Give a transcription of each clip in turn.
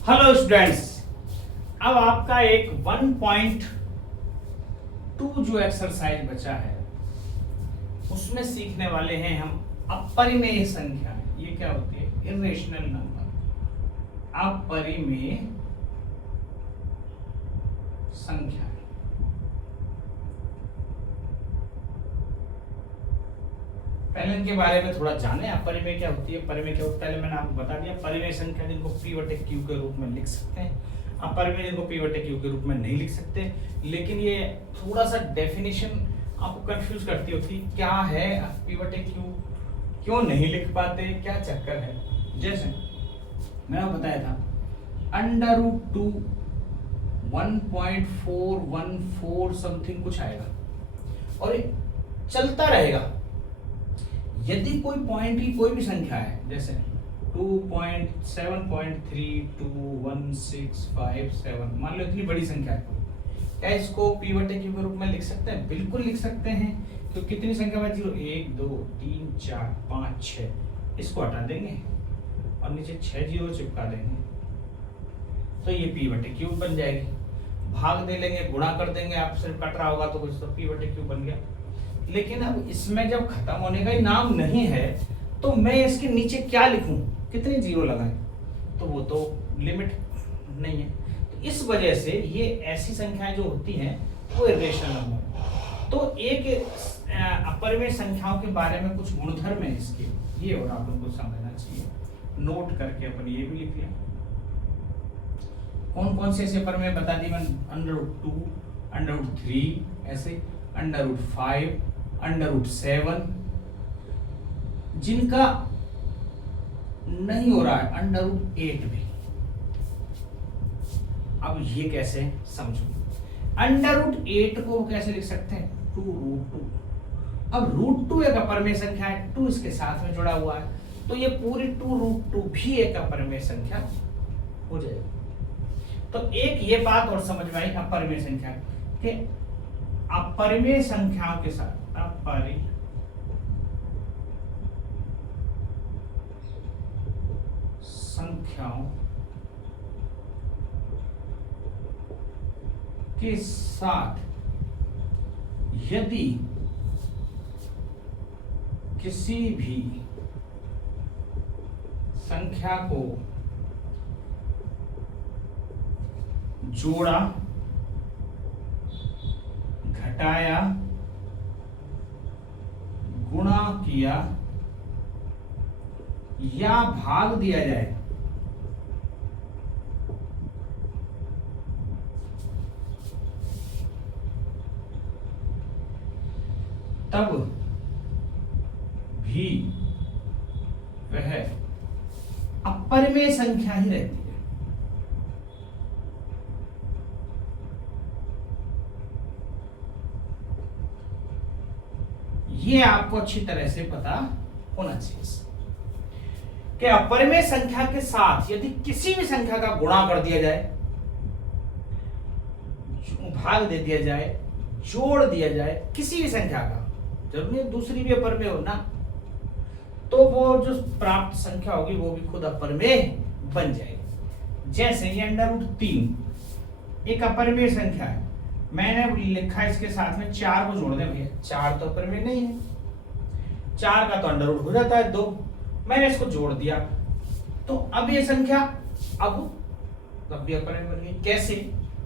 Hello students, अब आपका एक 1.2 जो एक्सरसाइज बचा है उसमें सीखने वाले हैं हम अपरिमेय संख्या। ये क्या होती है? इरेशनल नंबर, अपरिमेय संख्या। पहले इनके बारे में थोड़ा जाने। अपरिमेय क्या होती है, परिमेय क्या होता है, पहले मैंने आपको बता दिया। परिमेय संख्या जिनको P बटे Q के रूप में लिख सकते हैं, अपरिमेय जिनको P बटे Q के रूप में नहीं लिख सकते। लेकिन ये थोड़ा सा डेफिनेशन आपको कंफ्यूज करती होती, क्या है P बटे Q, क्यों नहीं लिख पाते, क्या चक्कर है। जैसे मैंने आपको बताया था √2 1.414 समथिंग कुछ आएगा और ये चलता रहेगा। यदि कोई पॉइंट की कोई भी संख्या है, जैसे 2.7321657, मान लो इतनी बड़ी संख्या है, क्या इसको P बटे Q के रूप में लिख सकते हैं? बिल्कुल लिख सकते हैं। तो कितनी संख्या बची? 1 2 3 4 5 6, इसको हटा देंगे और नीचे 6 जीरो चिपका देंगे तो ये P बटे Q बन जाएगी। भाग दे लेंगे, गुणा कर देंगे, आप सिर्फ कट रहा होगा तो कुछ, तो P बटे Q बन गया। लेकिन अब इसमें जब खत्म होने का ही नाम नहीं है तो मैं इसके नीचे क्या लिखूं, कितने जीरो लगाएं, तो वो तो लिमिट नहीं है। तो इस वजह से ये ऐसी संख्याएं जो होती हैं वो इरेशनल नंबर। तो एक अपरिमेय संख्याओं के बारे में कुछ गुणधर्म है इसके, ये और आप उनको समझना चाहिए। नोट करके अपन ये भी लिख लिया। कौन कौन से ऐसे अपरिमेय बता दी मैंने? √2, √3, ऐसे √5, √7, जिनका नहीं हो रहा है √8 भी। अब ये कैसे समझो? √8 को कैसे लिख सकते हैं? 2√2। अब √2 एक अपरिमेय संख्या है, 2 इसके साथ में जुड़ा हुआ है, तो ये पूरी 2√2 भी एक अपरिमेय संख्या हो जाएगी। तो एक ये बात और समझ में आई अपरिमेय संख्या कि अपरिमेय संख्याओं के साथ संख्याओं के साथ यदि किसी भी संख्या को जोड़ा, घटाया, गुणा किया या भाग दिया जाए तब भी वह अपरिमेय संख्या ही रहती है। ये आपको अच्छी तरह से पता होना चाहिए कि अपरिमेय संख्या के साथ यदि किसी भी संख्या का गुणा कर दिया जाए, भाग दे दिया जाए, जोड़ दिया जाए, किसी भी संख्या का, जरूरी नहीं दूसरी भी अपरिमेय हो ना, तो वो जो प्राप्त संख्या होगी वो भी खुद अपरिमेय बन जाएगी। जैसे ये √3 एक अपरिमेय संख्या है, मैंने लिखा इसके साथ में 4 को जोड़ दें भैया, 4 तो अपरिमेय नहीं है, 4 का तो √ हो जाता है 2, मैंने इसको जोड़ दिया तो अब ये संख्या अब भी अपरिमेय बन गई। कैसे?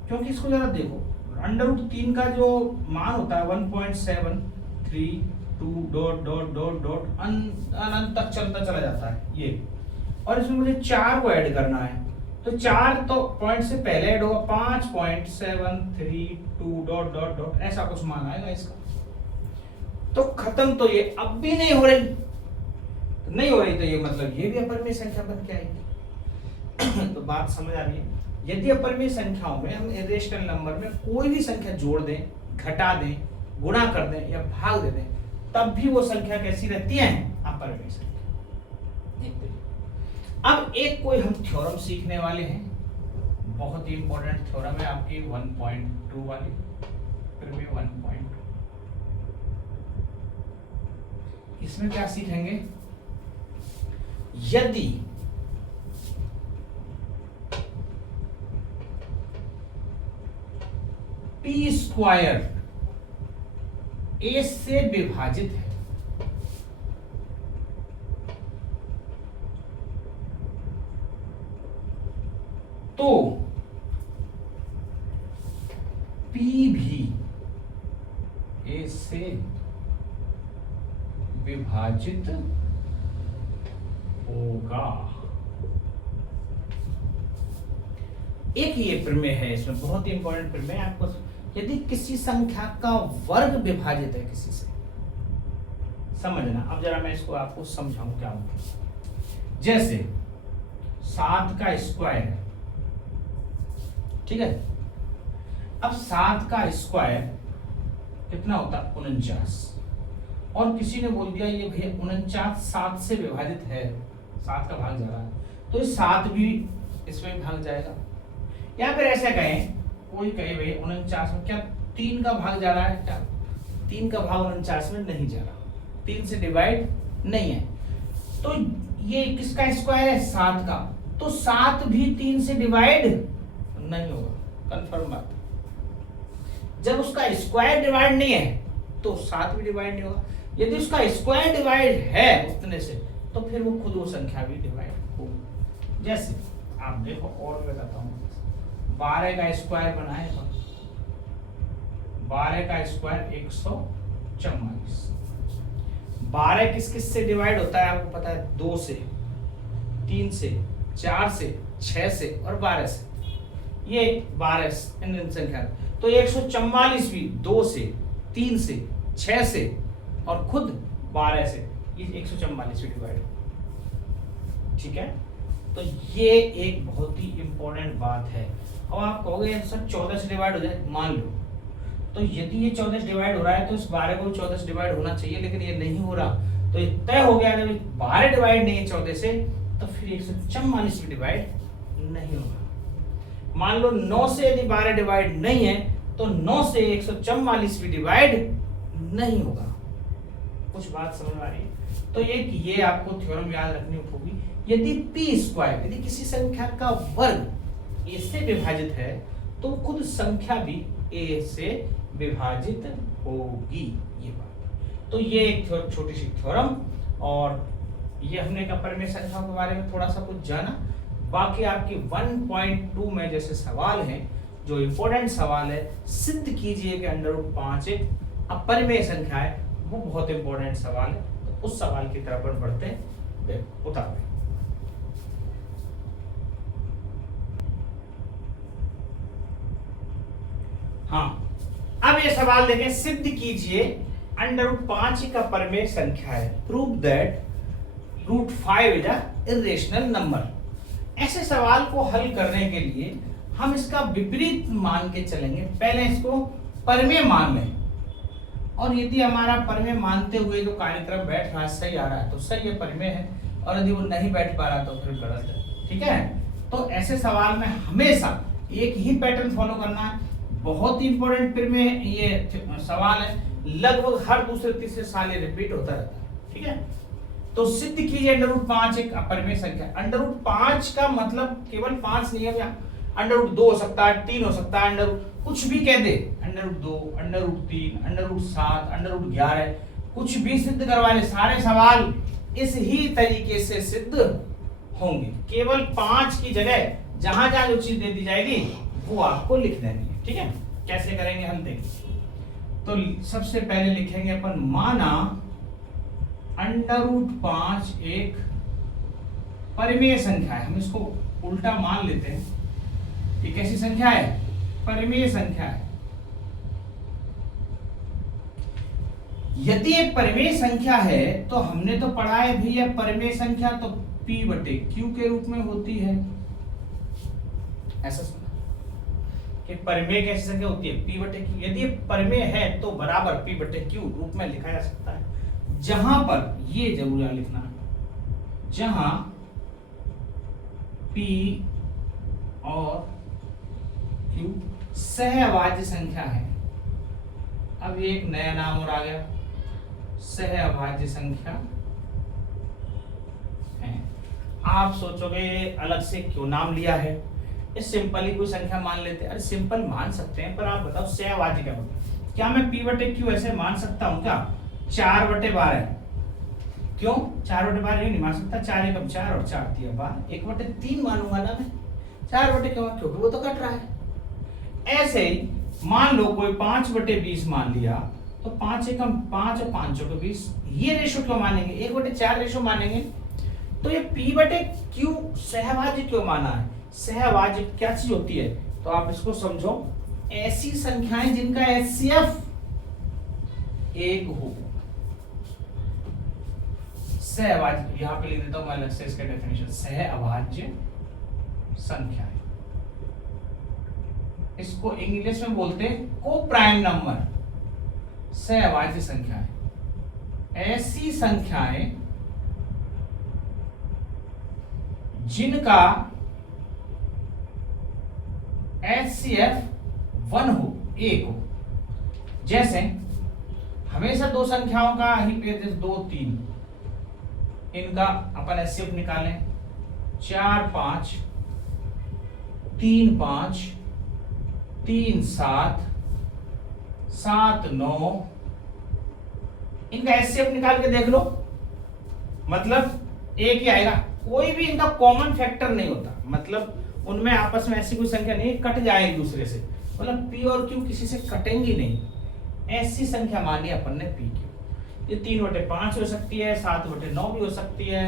क्योंकि इसको जरा देखो, √3 का जो मान होता है 1.732 ... अनंत तक चलता चला जाता है ये, और इसमें मुझे 4 को ऐड करना है, तो 4 तो पॉइंट से पहले ऐड होगा, 5.732 ... ऐसा कुछ मान आएगा इसका। तो खत्म, तो ये अब भी नहीं हो रही, तो ये मतलब ये भी अपरिमेय संख्या बन के आएगी। तो बात समझ आ रही है? यदि अपरिमेय संख्याओं में हम इरेशनल नंबर में कोई भी संख्या जोड़ दें, घटा दें, गुणा कर दें या भाग दे दें, तब भी वो संख्या कैसी रहती है? अपरिमेय संख्या। अब एक कोई हम थ्योरम सीखने वाले हैं, बहुत ही इंपॉर्टेंट थ्योरम है आपकी 1.2 वाली, फिर भी 1.2। इसमें क्या सीखेंगे? यदि पी स्क्वायर ए से विभाजित है, तो पी भी ए से विभाजित होगा। एक ये प्रमेय है, इसमें बहुत ही इंपॉर्टेंट प्रमेय आपको, यदि किसी संख्या का वर्ग विभाजित है किसी से, समझना। अब जरा मैं इसको आपको समझाऊं क्या मतलब। जैसे 7 का स्क्वायर है, ठीक है। अब 7 का स्क्वायर कितना होता है? 49। और किसी ने बोल दिया ये भैया 49 7 से विभाजित है, 7 का भाग जा रहा है, तो ये 7 भी इसमें भाग जाएगा। या फिर ऐसा कहें, कोई कहे भैया 49 में क्या 3 का भाग जा रहा है? क्या 3 का भाग 49 में नहीं जा रहा, 3 से डिवाइड नहीं है। तो ये किसका स्क्वायर है? 7 का, तो 7 भी 3 से डिवाइड नहीं होगा। कंफर्म बात। जब उसका स्क्वायर डिवाइड नहीं है तो 7 भी डिवाइड नहीं होगा। यदि उसका स्क्वायर डिवाइड है उतने से, तो फिर वो खुद वो संख्या भी डिवाइड होगी। जैसे आप देखो, और मैं बताता हूँ, 12 का स्क्वायर बनाए, 12 का स्क्वायर 144। 12 किस किस से डिवाइड होता है आपको पता है? 2 से, 3 से, 4 से, 6 से और 12 से। ये 12 इन संख्या, तो 144 भी 2 से, 3 से, 6 से और खुद 12 से, ये 144 भी डिवाइड हो। ठीक है, तो ये एक बहुत ही इंपॉर्टेंट बात है। अब आप कहोगे सर 14 से डिवाइड हो जाए, मान लो, तो यदि ये 14 से डिवाइड हो रहा है तो इस 12 को भी 14 से डिवाइड होना चाहिए, लेकिन ये नहीं हो रहा, तो ये तय हो गया जब 12 डिवाइड नहीं है 14 से, तो फिर 144 भी डिवाइड नहीं होगा। मान लो 9 से यदि 12 डिवाइड नहीं है तो 9 से 144 भी डिवाइड नहीं होगा। कुछ बात समझ आ रही है? तो ये आपको थ्योरम याद रखनी होगी। यदि p स्क्वायर, यदि किसी संख्या का वर्ग a से विभाजित है, तो खुद संख्या भी a से विभाजित होगी। ये बात, तो ये एक छोटी सी थ्योरम, और ये हमने परिमेय संख्याओं के बारे में थोड़ा सा कुछ जाना। बाकी आपकी 1.2 में जैसे सवाल हैं, जो इंपॉर्टेंट सवाल है, सिद्ध कीजिए कि √5 एक अपरिमेय संख्या है, वो बहुत इंपॉर्टेंट सवाल है। तो उस सवाल की तरफ बढ़ते हैं, उतार। हाँ, अब ये सवाल देखें, सिद्ध कीजिए √5 एक अपरिमेय संख्या है। Prove that √5 is a irrational number. ऐसे सवाल को हल करने के लिए हम इसका विपरीत मान के चलेंगे। पहले इसको परिमेय मान लें, और यदि हमारा परिमेय मानते हुए जो कार्यक्रम बैठ रहा है सही आ रहा है तो सही है, परिमेय है, और यदि वो नहीं बैठ पा रहा तो फिर गलत है। ठीक है, तो ऐसे सवाल में हमेशा एक ही पैटर्न फॉलो करना है। बहुत ही इंपॉर्टेंट परिमेय ये सवाल है, लगभग हर दूसरे तीसरे साल ये रिपीट होता रहता है। ठीक है, तो सिद्ध कीजिए √5 एक अपरिमेय संख्या। √5 का मतलब केवल 5 नहीं है, √2 हो सकता है, 3 हो सकता है, कुछ भी कह दे, √2, √3, √7, √11, कुछ भी सिद्ध करवा ले। सारे सवाल इस ही तरीके से सिद्ध होंगे। केवल 5 की जगह जहां जहां जो चीज दे दी जाएगी वो आपको लिख देनी है। ठीक है, कैसे करेंगे हम देखिए। तो सबसे पहले लिखेंगे अपन, माना √5 एक परिमेय संख्या है। हम इसको उल्टा मान लेते हैं। ये कैसी संख्या है? परिमेय संख्या है। यदि एक परिमेय संख्या है तो हमने तो पढ़ा है भैया, परिमेय संख्या तो p/q के रूप में होती है। ऐसा सुना कि परिमेय कैसी संख्या होती है? p/q। यदि परिमेय है तो बराबर p/q रूप में लिखा जा सकता है, जहां पर, ये जरूर याद लिखना, जहां p और q सहअभाज्य संख्या है। अब ये एक नया नाम और आ गया, सहअभाज्य संख्या है। आप सोचोगे अलग से क्यों नाम लिया है? इस सिंपल ही कोई संख्या मान लेते हैं। अरे सिंपल मान सकते हैं, पर आप बताओ सहभाज्य क्या होता है? क्या मैं p बटे q ऐसे मान सकता हूँ क्या? 4/12। क्यों 4/12 नहीं मान सकता? 4 एकम 4 और 4 तिया 12, 1/3 मानूंगा ना मैं। 4/, क्योंकि वो तो कट रहा है। ऐसे ही मान लो कोई 5/20 मान लिया, तो 5 एकम 5 और 5 चौके 20, ये रेशो क्यों मानेंगे? 1/4 रेशो मानेंगे। तो ये p बटे q सहभाज्य क्यों माना है? सहभाज्य क्या चीज होती है? तो आप इसको समझो, ऐसी संख्याएं जिनका HCF 1 हो, सहअभाज्य। यहां पे लिख देता हूं मैं अलग से इसका डेफिनेशन, सहअभाज्य संख्याएं। इसको इंग्लिश में बोलते हैं को प्राइम नंबर। सहअभाज्य संख्याएं ऐसी संख्याएं जिनका HCF 1 हो, 1 हो। जैसे हमेशा दो संख्याओं का ही पेयर, जैसे 2 3, इनका अपन HCF निकालें 4 5 3 5 3 7 7 9, इनका HCF निकाल के देख लो, मतलब एक ही आएगा। कोई भी इनका कॉमन फैक्टर नहीं होता, मतलब उनमें आपस में ऐसी कोई संख्या नहीं कट जाए एक दूसरे से, मतलब p और q किसी से कटेंगी नहीं। ऐसी संख्या मानी अपन ने p q। ये 3/5 हो सकती है, 7/9 भी हो सकती है,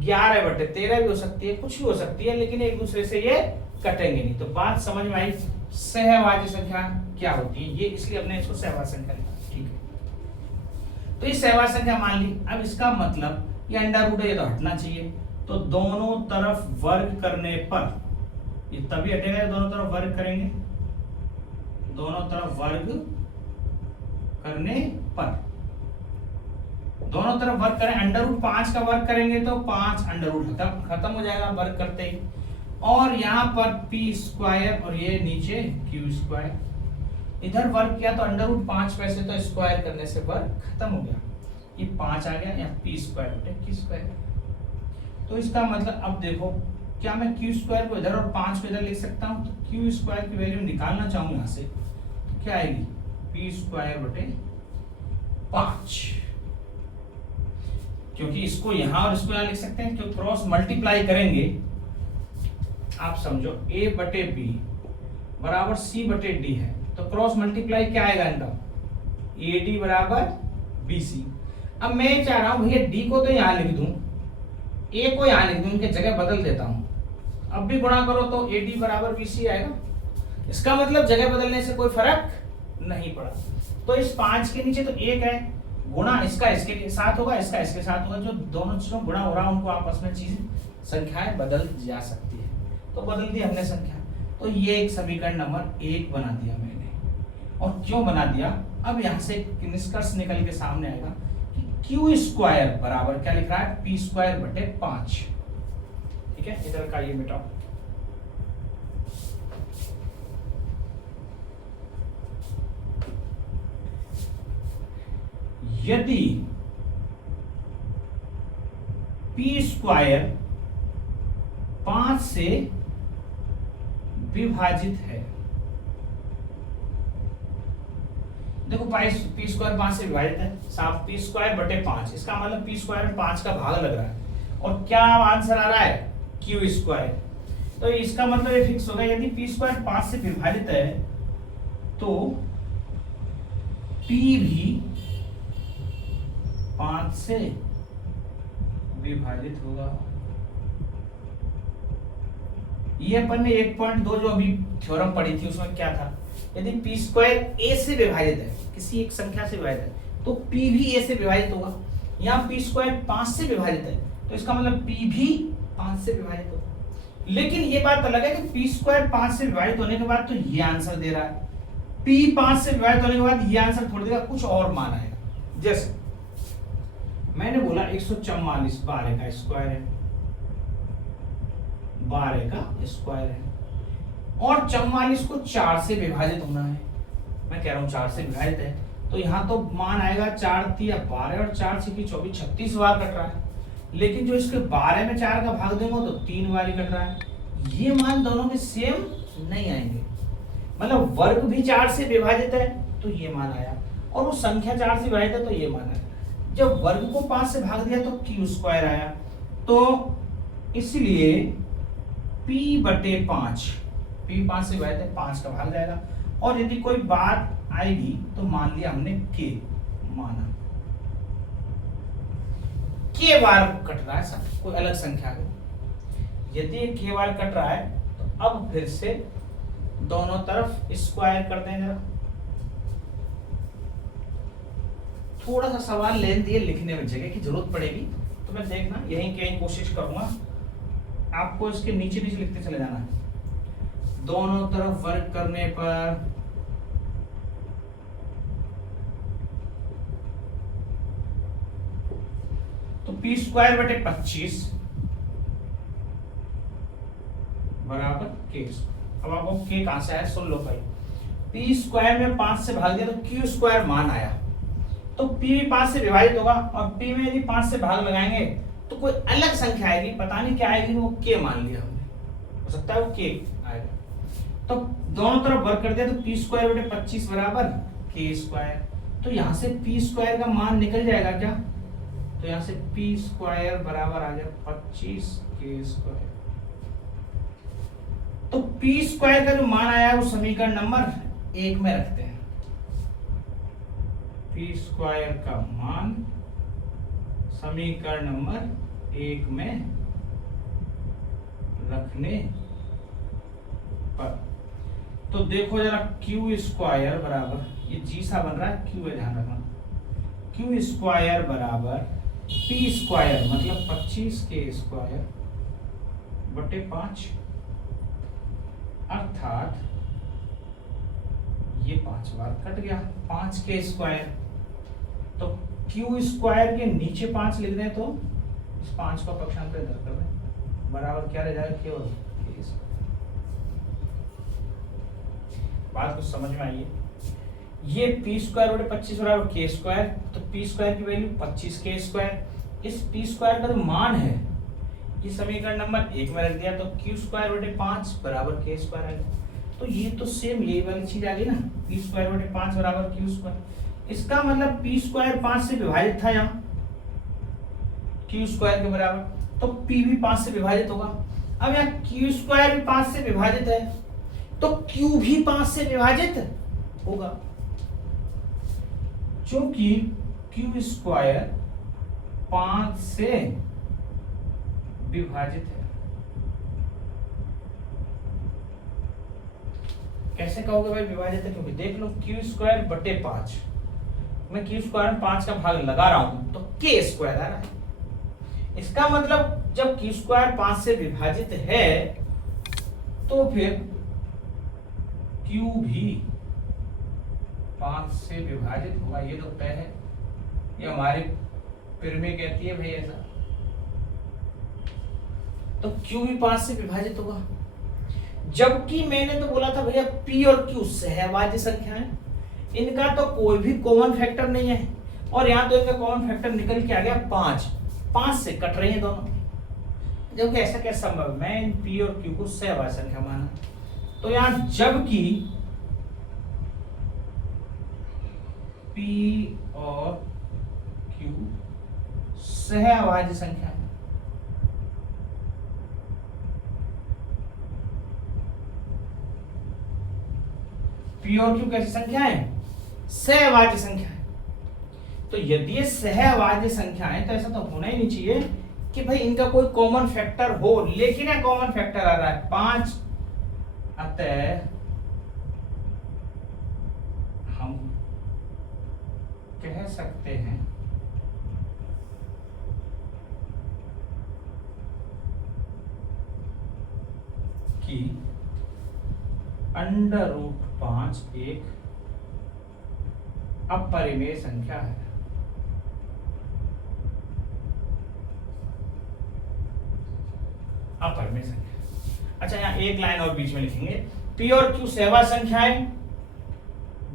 11/13 भी हो सकती है, कुछ भी हो सकती है, लेकिन एक दूसरे से ये कटेंगे नहीं। तो बात समझ में आई सहभाज्य संख्या क्या होती है, ये इसलिए हमने इसको सहभाज्य संख्या लिखा। ठीक है, तो ये सहभाज्य संख्या मान ली। अब इसका मतलब ये अंडर रूट है, ये तो हटना चाहिए, तो दोनों तरफ वर्ग करने पर ये तभी हटेगा, दोनों तरफ वर्ग करेंगे, दोनों तरफ वर्ग करने पर, दोनों तरफ वर्ग करें, अंडर रूट 5 का वर्ग करेंगे तो 5 अंडर रूट खत्म हो जाएगा वर्ग करते ही, और यहाँ पर p² और ये नीचे q²। इधर वर्ग किया तो अंडर रूट 5 वैसे तो स्क्वायर करने से वर्ग खत्म हो गया, ये 5 आ गया, यहाँ p² बटे q²। तो इसका मतलब अब देखो, क्या मैं q² को इधर और 5 को इधर लिख सकता हूँ? तो q² की वैल्यू निकालना चाहूँ यहाँ से, तो क्या आएगी? p² बटे 5, क्योंकि इसको यहाँ और इसको यहाँ लिख सकते हैं, क्योंकि क्रॉस मल्टीप्लाई करेंगे। आप समझो a बटे b बराबर c बटे d है, तो क्रॉस मल्टीप्लाई क्या आएगा इनका? AD बराबर BC। अब मैं चाह रहा हूं भैया d को तो यहाँ लिख दूं, a को यहाँ लिख दूं, इनके जगह बदल देता हूं। अब भी गुणा करो तो AD बराबर BC आएगा। इसका मतलब जगह बदलने से कोई फर्क नहीं पड़ा। तो इस 5 के नीचे तो 1 है, गुणा इसका इसके साथ होगा, इसका इसके साथ होगा, जो दोनों चीजों गुणा हो रहा है उनको आपस में चीज संख्याएं बदल जा सकती है, तो बदल दी हमने संख्या। तो ये एक समीकरण नंबर 1 बना दिया मैंने। और क्यों बना दिया? अब यहाँ से निष्कर्ष निकल के सामने आएगा कि q² बराबर क्या लिख रहा है? p² बटे 5। ठीक है, इधर का ये मिटाओ। यदि p² 5 से विभाजित है, देखो p² 5 से विभाजित है, साफ p² बटे 5, इसका मतलब p² 5 का भाग लग रहा है, और क्या आंसर आ रहा है? q²। तो इसका मतलब ये फिक्स होगा, यदि p² 5 से विभाजित है तो p भी 5 से विभाजित होगा। ये अपन ने 1.2 जो अभी थ्योरम पढ़ी थी उसमें क्या था? यदि p² a से विभाजित है, किसी एक संख्या से विभाजित है, तो p भी a से विभाजित होगा। यहाँ p² 5 से विभाजित है, तो इसका मतलब p भी 5 से विभाजित होगा। लेकिन ये बात अलग है कि p² 5 से विभाजित होने के बाद तो ये आंसर दे रहा है, p 5 से विभाजित होने के बाद ये आंसर थोड़ी देगा, कुछ और मान आएगा। जैसे मैंने बोला 144 12 का स्क्वायर है, 12 का स्क्वायर है, और 44 को 4 से विभाजित होना है। मैं कह रहा हूं 4 से विभाजित है, तो यहाँ तो मान आएगा 4 तिया 12 और 4 छिपी 24, 36 बार कट रहा है। लेकिन जो इसके 12 में 4 का भाग देंगे तो 3 बार ही कट रहा है। ये मान दोनों में सेम नहीं आएंगे, मतलब वर्ग भी 4 से विभाजित है तो ये मान आया, और वो संख्या 4 से विभाजित है तो ये मान आया। जब वर्ग को 5 से भाग दिया तो क्यू स्क्वायर आया, तो इसलिए p बटे 5, p 5 से विभाजित है 5 का भाग जाएगा, और यदि कोई बात आएगी तो मान लिया हमने k माना, k बार कट रहा है सब, कोई अलग संख्या आ गई। यदि k बार कट रहा है तो अब फिर से दोनों तरफ स्क्वायर कर दें जरा। थोड़ा सा सवाल लेन दिए लिखने में जगह की जरूरत पड़ेगी तो मैं देखना यहीं कहीं कोशिश करूंगा, आपको इसके नीचे नीचे लिखते चले जाना है। दोनों तरफ वर्ग करने पर तो पी स्क्वायर बटे 25 बराबर के। अब आपको के कहां से आया सुन लो भाई, पी स्क्वायर में 5 से भाग दिया तो क्यू स्क्वायर मान आया, तो p भी 5 से विभाजित होगा, और p में यदि 5 से भाग लगाएंगे तो कोई अलग संख्या आएगी, पता नहीं क्या आएगी, वो k मान लिया हमने, हो सकता है वो k आएगा। तो दोनों तरफ वर्ग कर दिया तो p स्क्वायर बटे 25 बराबर k स्क्वायर, तो यहाँ से p स्क्वायर का मान निकल जाएगा क्या, तो यहाँ से p स्क्वायर बराबर आ गया 25 k स्क्वायर। तो p स्क्वायर का जो मान आया है वो समीकरण नंबर 1 में रखते हैं। p स्क्वायर का मान समीकरण नंबर 1 में रखने पर, तो देखो जरा q स्क्वायर बराबर, ये जी सा बन रहा है, q है ध्यान रखना, q स्क्वायर बराबर p स्क्वायर मतलब 25 k स्क्वायर बटे 5, अर्थात ये 5 बार कट गया 5 के स्क्वायर, तो q स्क्वायर के नीचे 5 लिख दें तो इस 5 को पक्षांतर इधर कर दें, बराबर क्या रह जाएगा केवल k स्क्वायर। बात कुछ समझ में आई है? ये p स्क्वायर बटे 25 बराबर k स्क्वायर, तो p स्क्वायर की वैल्यू 25 k स्क्वायर, इस p स्क्वायर का जो मान है ये समीकरण नंबर 1 में रख दिया, तो q स्क्वायर बटे 5 बराबर k स्क्वायर आ गया। तो ये तो सेम यही वाली चीज आ गई ना, p स्क्वायर बटे 5 बराबर q स्क्वायर। इसका मतलब p स्क्वायर 5 से विभाजित था यहाँ q स्क्वायर के बराबर, तो p भी 5 से विभाजित होगा। अब यहाँ q स्क्वायर भी 5 से विभाजित है तो q भी 5 से विभाजित होगा, क्योंकि q स्क्वायर 5 से विभाजित है। कैसे कहोगे भाई विभाजित है, क्योंकि देख लो q स्क्वायर बटे 5, मैं q स्क्वायर में 5 का भाग लगा रहा हूं तो k स्क्वायर आ रहा है। इसका मतलब जब q स्क्वायर 5 से विभाजित है तो फिर q भी 5 से विभाजित होगा, ये तो तय है, ये हमारे पिरमे कहती है भाई ऐसा, तो q भी 5 से विभाजित होगा। जबकि मैंने तो बोला था भैया p और q सहभाज्य संख्या है, इनका तो कोई भी कॉमन फैक्टर नहीं है, और यहाँ तो इनका कॉमन फैक्टर निकल के आ गया 5, 5 से कट रही है दोनों, जबकि ऐसा कैसे संभव है? मैं इन p और q को सहभाज्य संख्या माना, तो यहाँ जबकि p और q सहभाज्य संख्या है, p और q कैसी संख्या है? सहभाज्य संख्या है। तो यदि ये सहभाज्य संख्या है तो ऐसा तो होना ही नहीं चाहिए कि भाई इनका कोई कॉमन फैक्टर हो, लेकिन यह कॉमन फैक्टर आ रहा है 5, अतः हम कह सकते हैं कि √5 एक अपरिमेय संख्या है। अपरिमेय संख्या। अच्छा, यहाँ एक लाइन और बीच में लिखेंगे, p और q सहभाज्य संख्या है,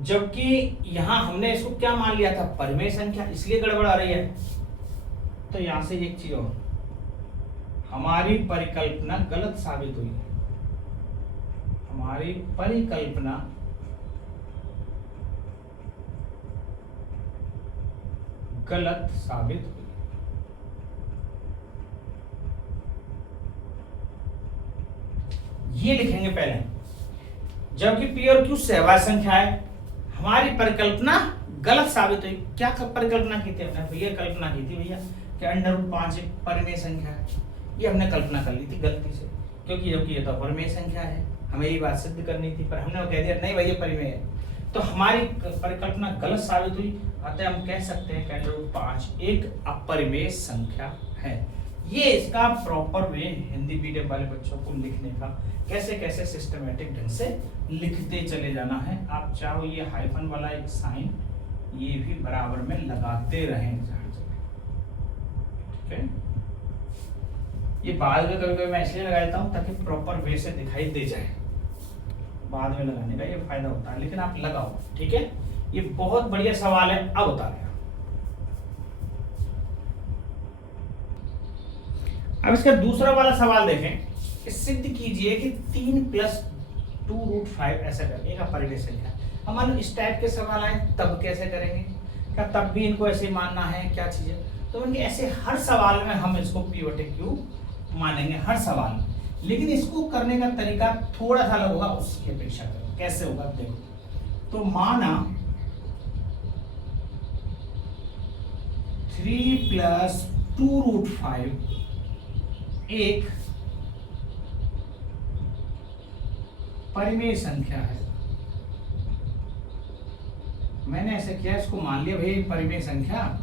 जबकि यहां हमने इसको क्या मान लिया था? परिमेय संख्या, इसलिए गड़बड़ आ रही है। तो यहां से एक चीज और, हमारी परिकल्पना गलत साबित हुई। हमारी परिकल्पना गलत साबित हुई। ये लिखेंगे पहले, जबकि पी और क्यू सहवास संख्या है, हमारी परिकल्पना गलत साबित हुई। क्या परिकल्पना की थी हमने भैया? कल्पना की थी भैया कि √5 एक परिमेय संख्या है। ये हमने कल्पना कर ली थी गलती से, क्योंकि जबकि ये तो अपरिमेय संख्या है, हमें ये बात सिद्ध करनी थी, पर हमने कह दिया नहीं भैया परिमेय है, तो हमारी परिकल्पना गलत साबित हुई। अतः हम कह सकते हैं कि √5 एक अपरिमेय संख्या है। ये इसका प्रॉपर वे हिंदी मीडियम वाले बच्चों को लिखने का, कैसे कैसे सिस्टमेटिक ढंग से लिखते चले जाना है। आप चाहो ये हाइफन वाला एक साइन ये भी बराबर में लगाते रहें, ठीक है। ये बाद में कभी कभी मैं इसलिए लगा देता हूँ ताकि प्रॉपर वे से दिखाई दे जाए, बाद में लगाने का ये फायदा होता है, लेकिन आप लगाओ, ठीक है। ये बहुत बढ़िया सवाल है। अब बता रहे, अब इसका दूसरा वाला सवाल देखें। सिद्ध कीजिए कि 3 + 2√5 ऐसा करके एक अपरिमेय संख्या। हम इस टाइप के सवाल आए तब कैसे करेंगे? क्या तब भी इनको ऐसे मानना है? क्या चीजें? तो इनके ऐसे हर सवाल में हम इसको p/q मानेंगे, हर सवाल में। लेकिन इसको करने का तरीका थोड़ा सा अलग होगा उसकी अपेक्षा करो। कैसे होगा देखो। तो माना 3 + 2√5 एक परिमेय संख्या है। मैंने ऐसे किया, इसको मान लिया भाई परिमेय संख्या।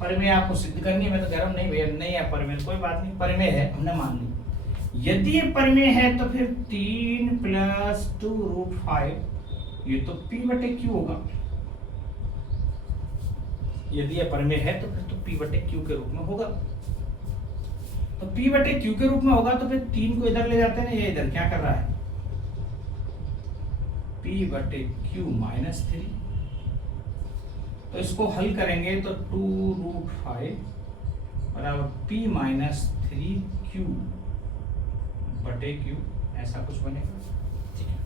परिमेय आपको सिद्ध करनी है, मैं तो कह रहा हूं नहीं भैया नहीं है परिमेय, कोई बात नहीं, परिमेय है, हमने मान ली। यदि ये परिमेय है तो फिर 3 + 2√5 ये तो p/q होगा। यदि ये परिमेय है तो फिर तो p/q के रूप में होगा। तो p/q के रूप में होगा तो फिर 3 को इधर ले जाते हैं ना, ये इधर क्या कर रहा है? p/q - 3। तो इसको हल करेंगे तो 2√5 बराबर p - 3q/q ऐसा कुछ बनेगा, ठीक है।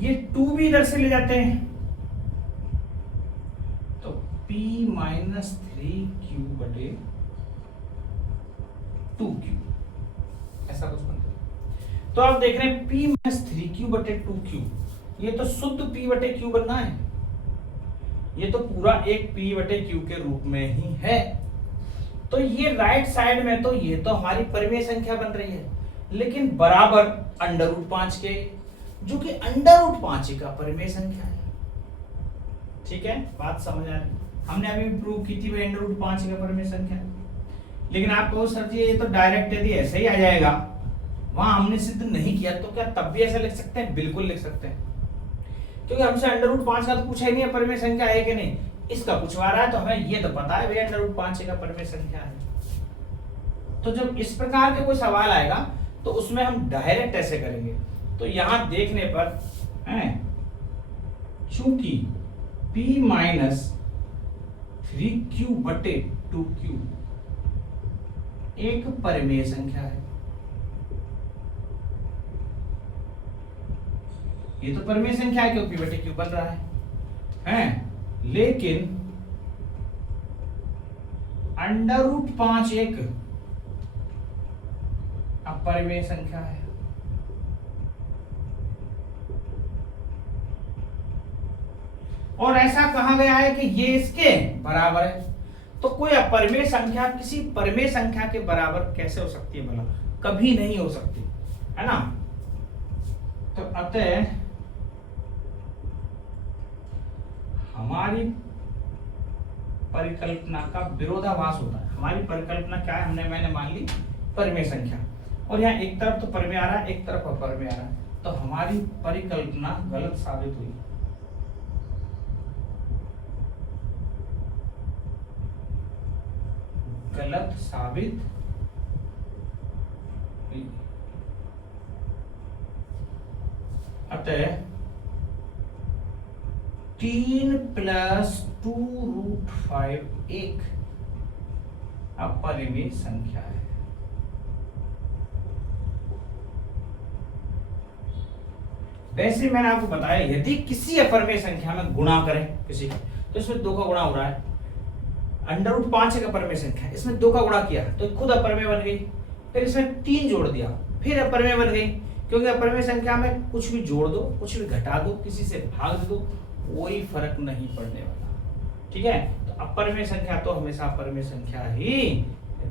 ये 2 भी इधर से ले जाते हैं तो p - 3q/2q ऐसा कुछ बनता है। तो आप देख रहे हैं p - 3q/2q, ये तो शुद्ध p/q बनना है। ये तो पूरा एक p/q के रूप में ही है। तो ये राइट साइड में तो ये तो हमारी परिमेय संख्या बन रही है, लेकिन बराबर √5 के, जो कि √5 का परिमेय संख्या है। ठीक है, बात समझ आ रही? हमने अभी प्रूव की थी √5 का परिमेय संख्या है। लेकिन आप कहो सर जी ये तो डायरेक्ट यदि ऐसे ही आ जाएगा, वहां हमने सिद्ध नहीं किया, तो क्या तब भी ऐसा लिख सकते हैं? बिल्कुल लिख सकते हैं, क्योंकि हमसे √5 का तो पूछा ही नहीं है परिमेय संख्या है कि नहीं। इसका पूछवा रहा है तो हमें ये तो पता है भैया √5 का परिमेय संख्या है। तो जब इस प्रकार के कोई सवाल आएगा तो उसमें हम डायरेक्ट ऐसे करेंगे। तो यहां देखने पर चूंकि p - 3q/2q एक परिमेय संख्या है, ये तो परिमेय संख्या है क्योंकि p/q बन रहा है, लेकिन √5 एक अपरिमेय संख्या है। और ऐसा कहा गया है कि ये इसके बराबर है। तो कोई अपरिमेय संख्या किसी परिमेय संख्या के बराबर कैसे हो सकती है भला? कभी नहीं हो सकती, है ना। तो अतः हमारी परिकल्पना का विरोधाभास होता है। हमारी परिकल्पना क्या है? मैंने मान ली परिमेय संख्या, और यहाँ एक तरफ तो परिमेय आ रहा है, एक तरफ अपरिमेय आ रहा है, तो हमारी परिकल्पना गलत साबित हुई। गलत साबित हुई। अतः 3 + 2√5 एक अपरिमेय संख्या है। वैसे मैंने आपको बताया यदि किसी अपरिमेय संख्या में गुणा करें किसी का, तो इसमें 2 का गुणा हो रहा है। √5 एक अपरिमेय संख्या है, इसमें 2 का गुणा किया तो खुद अपरिमेय बन गई, फिर इसमें 3 जोड़ दिया फिर अपरिमेय बन गई, क्योंकि अपरिमेय संख्या में कुछ भी जोड़ दो कुछ भी घटा दो किसी से भाग दो कोई फर्क नहीं पड़ने वाला। ठीक है, तो अपरिमेय संख्या तो हमेशा अपरिमेय संख्या ही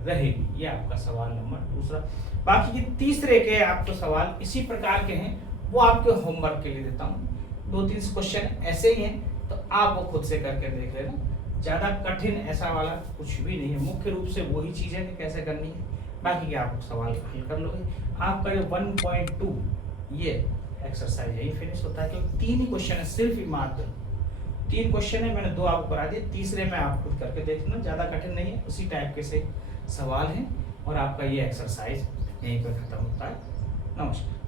रहेगी। ये आपका सवाल नंबर दूसरा। बाकी के तीसरे के आपको सवाल इसी प्रकार के हैं, वो आपके होमवर्क के लिए देता हूँ। 2-3 क्वेश्चन ऐसे ही हैं, तो आप वो खुद से करके देख लेना। ज्यादा कठिन ऐसा वाला कुछ भी नहीं है, मुख्य रूप से वही चीज है कि कैसे करनी है, बाकी के आप सवाल हल कर लोगे। आपका जो 1.2 ये एक्सरसाइज यही फिनिश होता है, क्योंकि 3 ही क्वेश्चन है, सिर्फ मात्र 3 क्वेश्चन है। मैंने 2 आपको करा दिए, तीसरे में आप खुद करके देखना, ज्यादा कठिन नहीं है, उसी टाइप के से सवाल हैं। और आपका ये एक्सरसाइज यहीं पर खत्म होता है। नमस्कार।